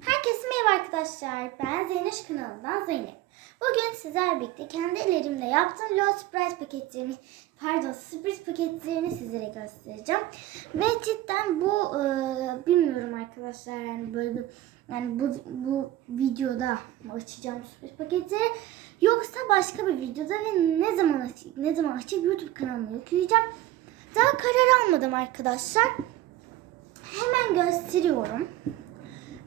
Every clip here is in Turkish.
Herkese merhaba arkadaşlar. Ben Zeynep kanalından Zeynep. Bugün sizlerle birlikte kendi ellerimle yaptığım Low Surprise paketlerini, pardon sürpriz paketlerini sizlere göstereceğim. Ve cidden bu e, bilmiyorum arkadaşlar yani böyle bir yani bu, bu videoda açacağım sürpriz paketleri yoksa başka bir videoda ve ne zaman açıp, ne zaman açıp YouTube kanalıma yükleyeceğim. Daha karar almadım arkadaşlar. Hemen gösteriyorum.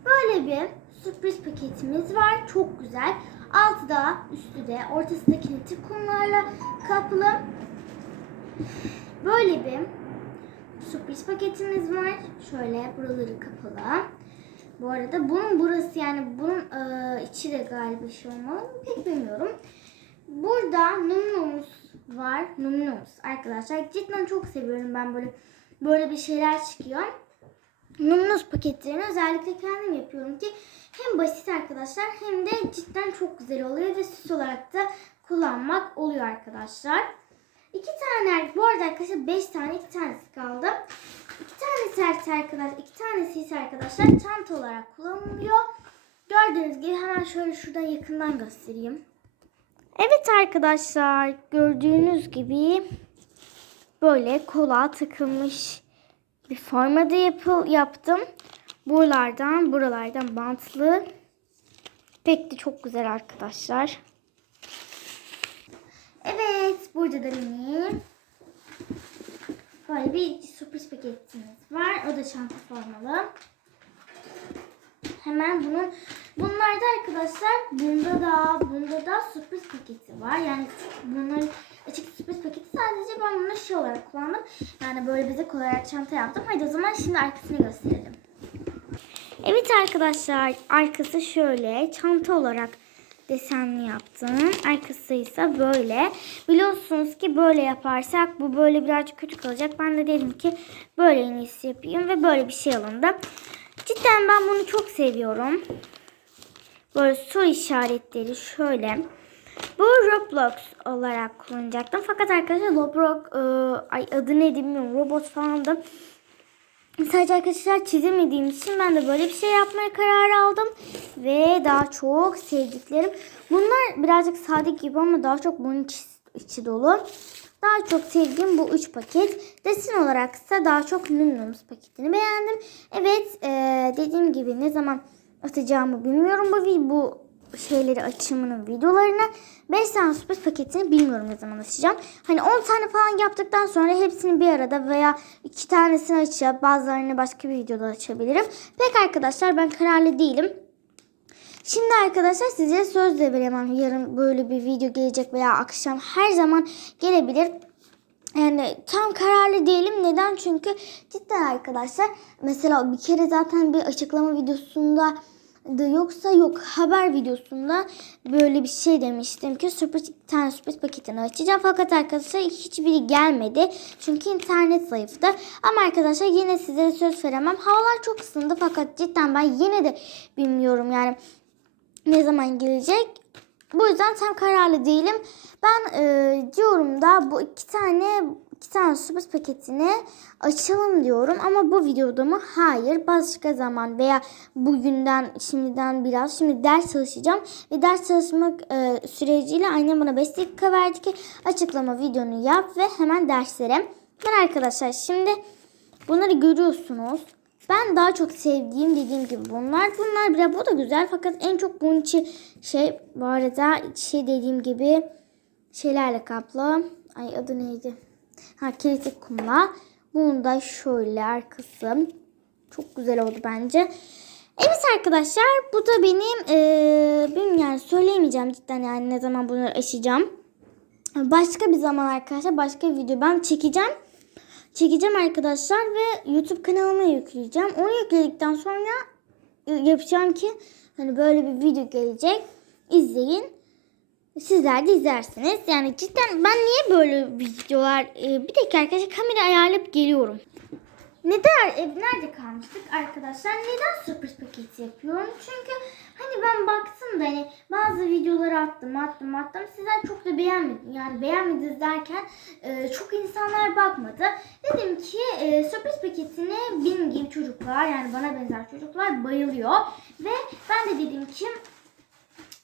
Böyle bir sürpriz paketimiz var. Çok güzel. Altı da üstü de ortasındaki tip kumlarla kaplı. Böyle bir sürpriz paketimiz var. Şöyle buraları kapalı. Bu arada bunun burası yani bunun e, içi de galiba şey olmalı. Pek bilmiyorum. Burada Numnums var. Numnums arkadaşlar. Cidden çok seviyorum ben böyle böyle bir şeyler çıkıyor. Numnus paketlerini özellikle kendim yapıyorum ki hem basit arkadaşlar hem de cidden çok güzel oluyor ve süs olarak da kullanmak oluyor arkadaşlar. İki tane bu arada arkadaşlar beş tane iki tanesi kaldı. İki tanesi ise arkadaşlar iki tanesi ise arkadaşlar çanta olarak kullanılıyor. Gördüğünüz gibi hemen şöyle şuradan yakından göstereyim. Evet arkadaşlar gördüğünüz gibi böyle kola takılmış bir formada yapı, yaptım. Buralardan buralardan bantlı. Pek de çok güzel arkadaşlar. Evet burada da benim böyle bir sürpriz paketimiz var. O da çanta formalı. Hemen bunun bunlarda arkadaşlar bunda da bunda da sürpriz paketi var. Yani bunların açık sürpriz paketi sadece ben bunu şey olarak kullandım. Yani böyle bize olarak çanta yaptım. Haydi o zaman şimdi arkasını gösterelim. Evet arkadaşlar arkası şöyle çanta olarak desenli yaptım. Arkası ise böyle. Biliyorsunuz ki böyle yaparsak bu böyle birazcık kötü kalacak. Ben de dedim ki böyle en iyisi yapayım ve böyle bir şey alındı. Cidden ben bunu çok seviyorum. Böyle soru işaretleri şöyle. Bu Roblox olarak kullanacaktım. Fakat arkadaşlar Roblox e, ay adı ne bilmiyorum. Robot falan da sadece arkadaşlar çizemediğim için ben de böyle bir şey yapmaya karar aldım. Ve daha çok sevdiklerim. Bunlar birazcık sade gibi ama daha çok bunun içi, içi dolu. Daha çok sevdiğim bu üç paket. Desin olarak ise daha çok Numnums paketini beğendim. Evet e, dediğim gibi ne zaman atacağımı bilmiyorum bu bu şeyleri açımının videolarını. 5 tane sürpriz paketini bilmiyorum ne zaman açacağım. Hani 10 tane falan yaptıktan sonra hepsini bir arada veya 2 tanesini açıp bazılarını başka bir videoda açabilirim. Pek arkadaşlar ben kararlı değilim. Şimdi arkadaşlar size söz de veremem. Yarın böyle bir video gelecek veya akşam her zaman gelebilir. Yani tam kararlı değilim. Neden? Çünkü cidden arkadaşlar mesela bir kere zaten bir açıklama videosunda da yoksa yok. Haber videosunda böyle bir şey demiştim ki sürpriz iki tane sürpriz paketini açacağım. Fakat arkadaşlar hiçbiri gelmedi. Çünkü internet zayıftı. Ama arkadaşlar yine size söz veremem. Havalar çok ısındı fakat cidden ben yine de bilmiyorum yani ne zaman gelecek. Bu yüzden tam kararlı değilim. Ben e, diyorum da bu iki tane iki tane sürpriz paketini açalım diyorum ama bu videoda mı? Hayır. Başka zaman veya bugünden şimdiden biraz şimdi ders çalışacağım ve ders çalışmak e, süreciyle annem bana 5 dakika verdi ki açıklama videonu yap ve hemen derslere. Ben arkadaşlar şimdi bunları görüyorsunuz. Ben daha çok sevdiğim dediğim gibi bunlar. Bunlar bile bu da güzel fakat en çok bunun için şey bu arada şey dediğim gibi şeylerle kaplı. Ay adı neydi? Ha kritik kumla. Bunu da şöyle arkası. Çok güzel oldu bence. Evet arkadaşlar bu da benim ee, bilmiyorum yani söyleyemeyeceğim cidden yani ne zaman bunları açacağım. Başka bir zaman arkadaşlar başka bir video ben çekeceğim. Çekeceğim arkadaşlar ve YouTube kanalıma yükleyeceğim. Onu yükledikten sonra yapacağım ki hani böyle bir video gelecek. İzleyin sizler de izlersiniz. Yani cidden ben niye böyle videolar e, bir dakika arkadaşlar kamera ayarlayıp geliyorum. Neden ev nerede kalmıştık arkadaşlar? Neden sürpriz paketi yapıyorum? Çünkü hani ben baktım da hani bazı videoları attım attım attım. Sizler çok da beğenmedin. Yani beğenmediniz derken e, çok insanlar bakmadı. Dedim ki e, sürpriz paketine benim gibi çocuklar yani bana benzer çocuklar bayılıyor. Ve ben de dedim ki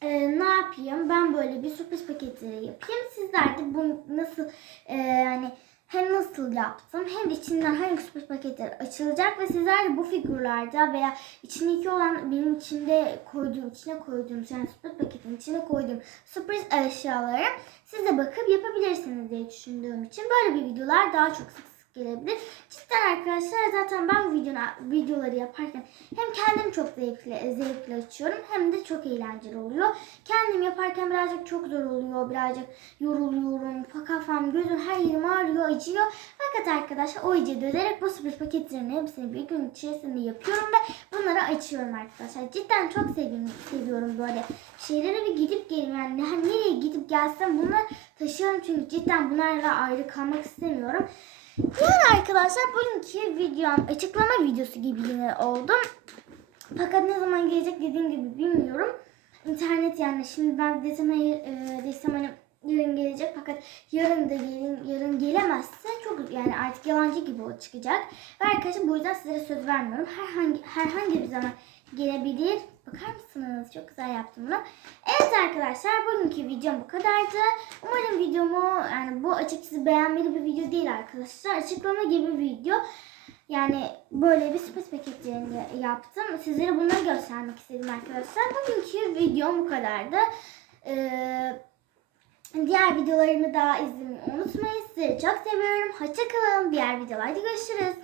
e, ne yapayım? Ben böyle bir sürpriz paketleri yapayım. Sizler de bu nasıl e, yani hem nasıl yaptım hem de içinden hangi sürpriz paketler açılacak ve sizler de bu figürlerde veya içindeki olan benim içinde koyduğum, içine koyduğum yani sürpriz paketin içine koyduğum sürpriz eşyaları siz de bakıp yapabilirsiniz diye düşündüğüm için böyle bir videolar daha çok sık gelebilir. Cidden arkadaşlar zaten ben bu videolar, videoları yaparken hem kendim çok zevkli, zevkli açıyorum hem de çok eğlenceli oluyor. Kendim yaparken birazcık çok zor oluyor, birazcık yoruluyorum, kafam, gözüm her yerim ağrıyor, acıyor. Fakat arkadaşlar o acı dönerek bu sürpriz paketlerin hepsini bir gün içerisinde yapıyorum ve bunları açıyorum arkadaşlar. Cidden çok seviyorum, seviyorum böyle şeylere ve gidip gelin yani ne- nereye gidip gelsem bunları taşıyorum çünkü cidden bunlarla ayrı kalmak istemiyorum. Yani arkadaşlar bugünkü videom açıklama videosu gibi yine oldu. Fakat ne zaman gelecek dediğim gibi bilmiyorum. İnternet yani şimdi ben desem hayır e, desem hani yarın gelecek fakat yarın da gelin, yarın gelemezse çok yani artık yalancı gibi o çıkacak. Ve arkadaşlar bu yüzden sizlere söz vermiyorum. Herhangi herhangi bir zaman gelebilir. Bakar mısınız? Çok güzel yaptım bunu. Evet arkadaşlar bugünkü videom bu kadardı. Umarım videomu yani bu açıkçası beğenmeli bir video değil arkadaşlar. Açıklama gibi bir video. Yani böyle bir sürpriz paketlerini yaptım. Sizlere bunları göstermek istedim arkadaşlar. Bugünkü videom bu kadardı. Ee, diğer videolarımı daha izlemeyi unutmayın. Sizleri çok seviyorum. Hoşçakalın. Diğer videolarda görüşürüz.